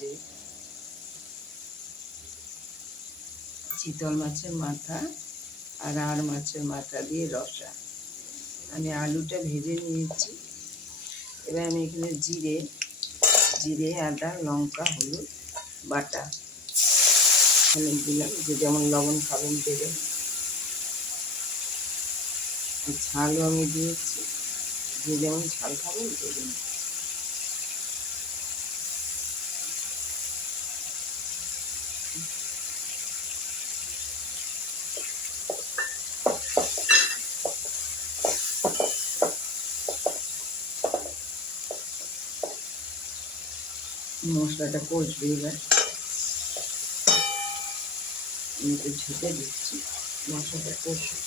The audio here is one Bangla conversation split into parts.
হচ্ছে চিতল মাছের মাথা আর মাছের মাথা দিয়ে রসা। আমি আলুটা ভেজে নিয়েছি। এবার আমি এখানে জিরে আদা লঙ্কা হলুদ বাটা এখানে দিলাম, যে যেমন লবণ খাবেন দেবেন। ঝালও আমি দিয়েছি, যে যেমন ঝাল খাবেন দেবেন। মশলাটা কষবে। এবার আমি একটু ঝেঁটে দিচ্ছি, মশলাটা কষবে।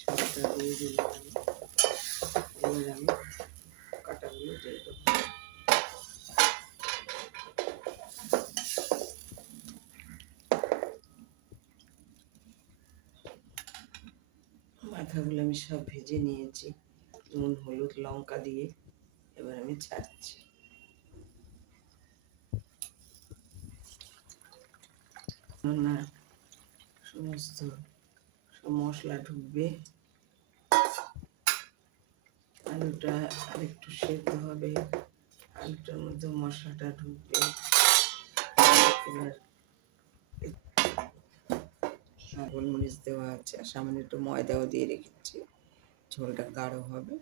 ঝোলটা দিয়ে দিলাম। এবার আমি কাটাগুলো দিয়ে দেবো। মাথাগুলো আমি সব ভেজে নিয়েছি নুন হলুদ লঙ্কা দিয়ে। এবার আমি ছাড়ছি। না, সমস্ত সব মশলা ঢুকবে, আলুটা আরেকটু সেদ্ধ হবে, আলুটার মধ্যে মশলাটা ঢুকবে। এবার গোলমরিচ দেওয়া আছে, আর সামান্য একটু ময়দাও দিয়ে রেখেছি, ঝোলটা গাঢ় হবে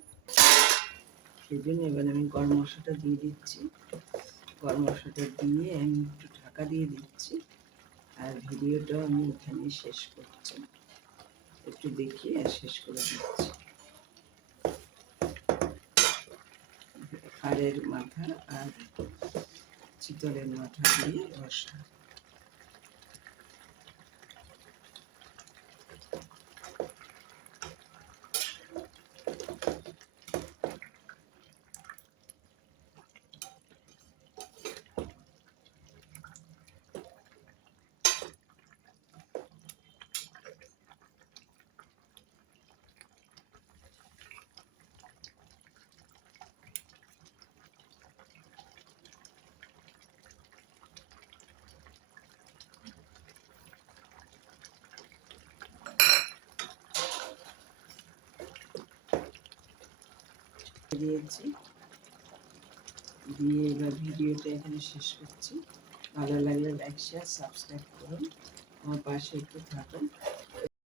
সেজন্য। এবার আমি গরম মশলাটা দিয়ে দিচ্ছি। গরম মশলাটা দিয়ে আমি একটু ঢাকা দিয়ে দিচ্ছি। আর ভিডিওটা আমি এখানে শেষ করছি, একটু দেখিয়ে আর শেষ করে দিচ্ছি। হাড়ের মাথা আর চিতলের মাথা দিয়ে রসা। দিয়েছি, দিয়ে এবার ভিডিওটা এখানে শেষ করছি। ভালো লাগলে লাইক শেয়ার সাবস্ক্রাইব করুন, আমার পাশে একটু থাকুন।